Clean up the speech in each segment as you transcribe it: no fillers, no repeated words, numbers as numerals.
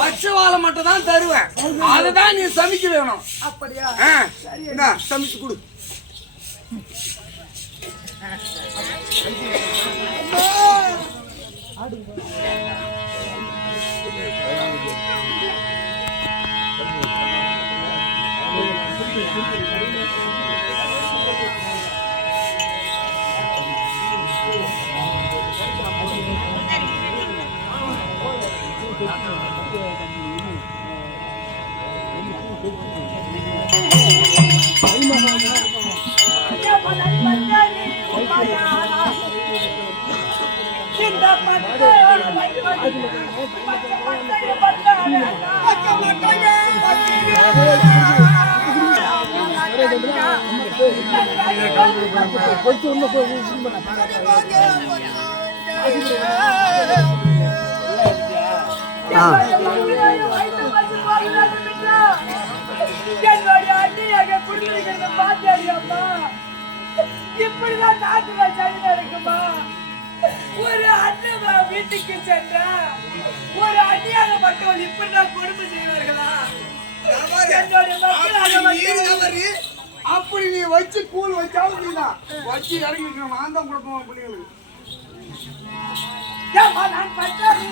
பச்சை வாழை மட்டும் தான் தருவேன். அதுதான் நீ சமைக்க வேணும். அப்படியா? என்ன சமைச்சு கொடு. என்னுடைய அண்ணியாக குடிக்கிறத பாத்தியாடியம்மா. இப்படிதான் நாட்டுல சரி நடக்குமா? ஒரு அண்ணன் வீட்டுக்கு சென்றா ஒரு அண்ணியாக மக்கள் இப்படிதான் கொடுமை செய்வார்களா? என்னுடைய மக்கள் அப்படி நீ வச்சு கூழ் வச்சாலும் நீதான் வச்சு இறங்கிக்கணும். நான் தான் கொடுப்போம் பிள்ளைங்களுக்கு. நான் பச்சாரி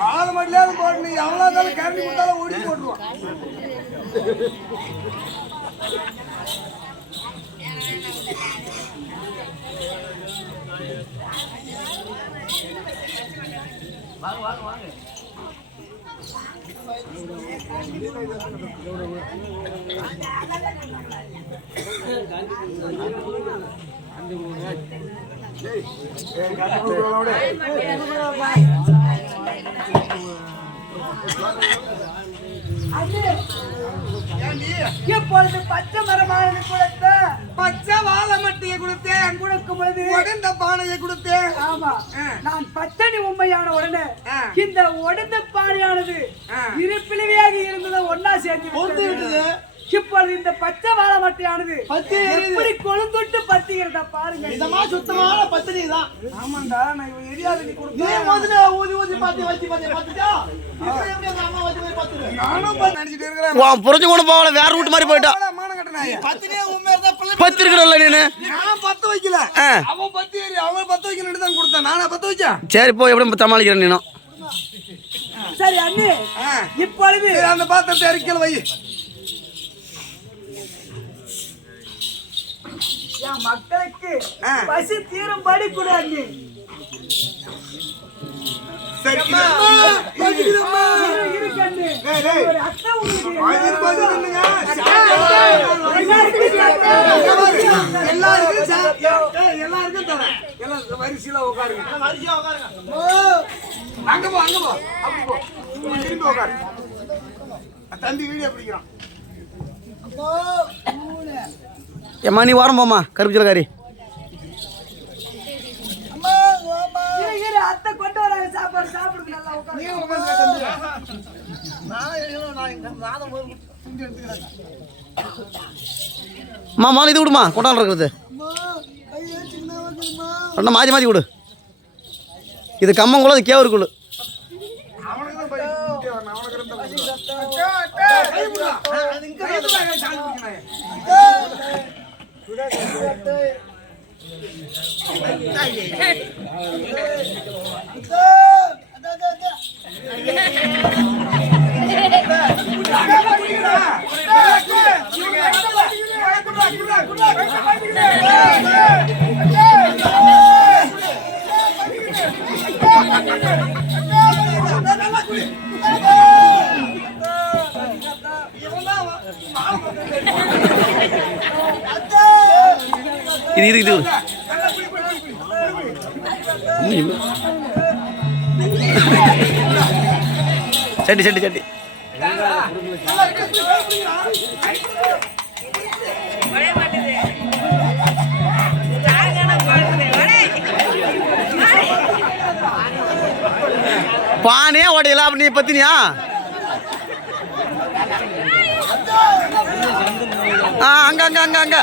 வாழை மட்டிலாவது போட்டு நீ எவ்வளோ இருந்தாலும் கரண்டி கொடுத்தாலும் ஒடிச்சு போட்டுருவான். வாங்க வாங்க வாங்க. இப்பொழுது பச்சை மரமான கொடுத்த பச்சை வாழை மட்டையை கொடுத்தேன், கொடுக்கும் பொழுது உடந்த பானையை கொடுத்தேன். ஆமா, நான் பச்சனி உண்மையான உடனே இந்த உடந்த பானையானது இரு பிளவியாக இருந்ததை ஒன்னா சேர்ந்து இப்பொழுது இந்த பச்சை வாழை மட்டையானது எப்படி கொழுந்துட்டு பத்திக்கிறதா பாருங்க. இதமா சுத்தமான பத்தினி தான். ஆமாண்டா, நான் இவன் எரியாது நீ கொடுத்தேன். நீ முதல்ல ஊதி ஊதி பாத்தி வச்சி பாத்திட்டா இப்போ எப்படி அந்த அம்மா வச்சி போய் பாத்துறேன். நானும் நினைச்சிட்டு இருக்கேன். வா புரிஞ்சு கொண்டு போவல வேற ரூட் மாதிரி போய்டா. மான கட்டனாய் பத்தினியே உண்மையா தான் பிள்ளை பத்து இருக்கறல்ல நீனு. நான் பத்து வைக்கல. அவன் பத்து ஏறி அவன் பத்து வைக்கணும்னு தான் கொடுத்தான். நானா பத்து வச்சேன். சரி போ எப்படி சமாளிக்கிறேன் நீனோ. சரி அண்ணி இப்பொழுது அந்த பாத்திரத்தை அறிக்கையில் வை. என் மக்களுக்கு பசி தீரும்படி கொடு அண்ணி. சரி எல்லாருக்கும் தரேன். எல்லாம் வரிசையில உட்காருங்க. அங்க போ அப்படி போ. திரும்பி உட்காரு. தம்பி வீடியோ பிடிக்கிறான். ஏம்மா நீ வாரம் போம்மா கருப்பு சிலக்காரி. அத்தை கொண்டு வராங்க சாப்பாடு சாப்பிடுங்க நல்லா உட்காரு. அம்மா மாலை இது விடுமா கொண்டாள் இருக்கிறது ரெண்டும் மாற்றி மாற்றி விடு. இது கம்மங்குள்ள அது கேவருக்குள்ளு. இது சட்டி சட்டி சட்டி பானே ஓடையில அப்படி நீ பத்தினியா? அங்க அங்க அங்க அங்க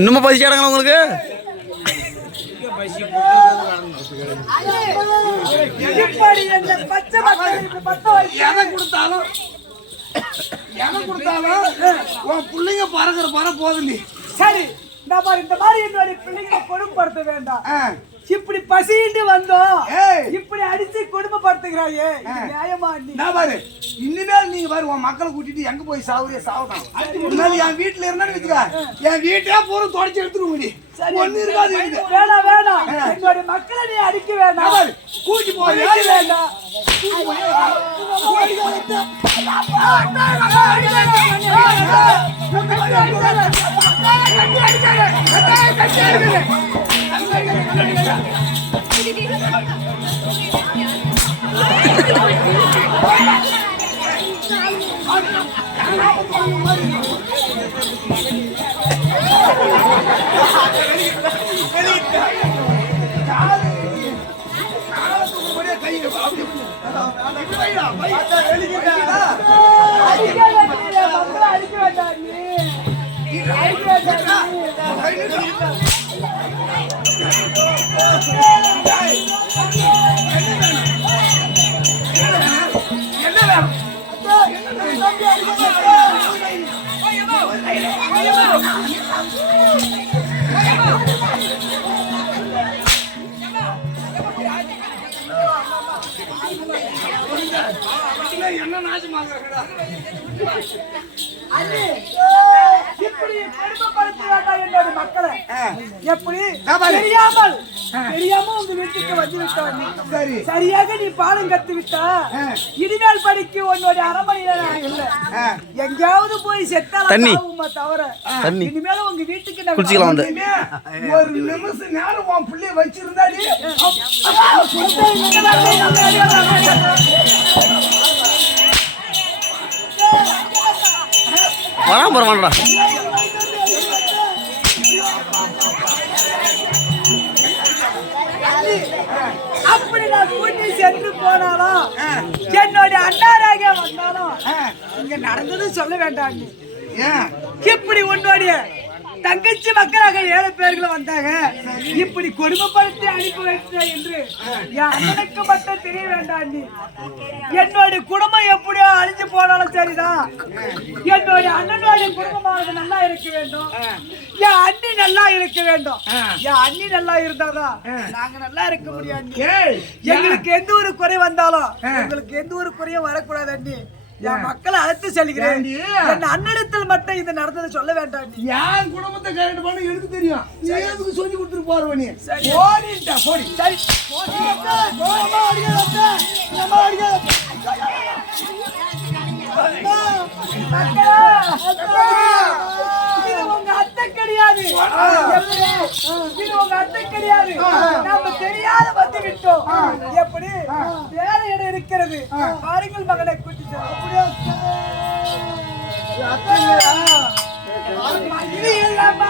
இன்னும் பசி அடங்கல உங்களுக்கு? உன் பிள்ளைங்க பற போதும். சரி இந்த மாதிரி என்னுடைய பிள்ளைங்களை கொடுமைப்படுத்த வேண்டாம். இப்படி பசிட்டு வந்தோம் இப்படி அடிச்சு கொடுமைப்படுத்துகிறாயே நியாயமா? இனிமேல் நீங்க பாரு உன் மக்களை கூட்டிட்டு எங்க போய் சாவதான். என் வீட்டுல இருந்தா வச்சுக்க என் வீட்டையே பூரா தொடச்சு எடுத்துருவோம். ஒண்ணு இருக்காது. வேணாம் வேணாம் என்னுடைய மக்களை நீ அடிக்க வேண்டாம். கூட்டி போய் வேண்டாம். என்ன நாசமாக இப்படி பெருமைப்படுத்த வேண்டாம் என்னோட மக்களை. எப்படி தெரியாமல் தெரியாம உங்க வீட்டுக்கு வந்து விட்டான். சரி சரியாக நீ பாடம் கத்து விட்டா இனிமேல் படிக்க உன்னோட அரமனையில நான் இல்ல. எங்கேயாவது போய் செத்தாலும் தண்ணி. தவிர தண்ணி. இனிமேல உங்க வீட்டுக்கு நான் குளிச்சுக்கலாம் வந்து. இனிமே ஒரு நிமிஷம் நேரம் உன் பிள்ளைய வச்சிருந்தாடி வராம போற மாட்டா. அப்படி நான் கூட்டி சென்று போனாலும் என்னோட அண்ணாராக வந்தாலும் இங்க நடந்தது சொல்ல வேண்டாம். நீ ஏன் இப்படி உன்னோடைய தங்கச்சி மக்களாக 7 பேர்கள் வந்தாங்க. இப்படி கொடுமைப்படுத்தி அனுப்பி வைத்த என்று என் அண்ணனுக்கு மட்டும் தெரிய வேண்டாம். நீ என்னோட குடும்பம் எப்படியோ அழிஞ்சு போனாலும் சரிதான், என்னோட அண்ணனோட குடும்பமானது நல்லா இருக்க வேண்டும். என் அண்ணி நல்லா இருக்க வேண்டும். என் அண்ணி நல்லா இருந்தாதான் நாங்க நல்லா இருக்க முடியாது. எங்களுக்கு எந்த ஒரு குறை வந்தாலும் உங்களுக்கு எந்த ஒரு குறையும் வரக்கூடாது. அண்ணி என் மக்களை அழைத்து செல்கிறேன். என் அண்ணனிடத்தில் மட்டும் இது நடந்ததை சொல்ல வேண்டாம். என் குடும்பத்தை கரெக்ட் பண்ண எனக்கு தெரியும். நீ எதுக்கு சொல்லி கொடுத்துட்டு போறவ நீ? ஓடிட்டா போடி. சரி இது உங்க அத்தை கிடையாது. இது உங்க அத்தை கிடையாது. நாம தெரியாத வந்து விட்டோம். எப்படி வேற இடம் இருக்கிறது பாருங்கள் மகனை கூட்டி இது இல்லாம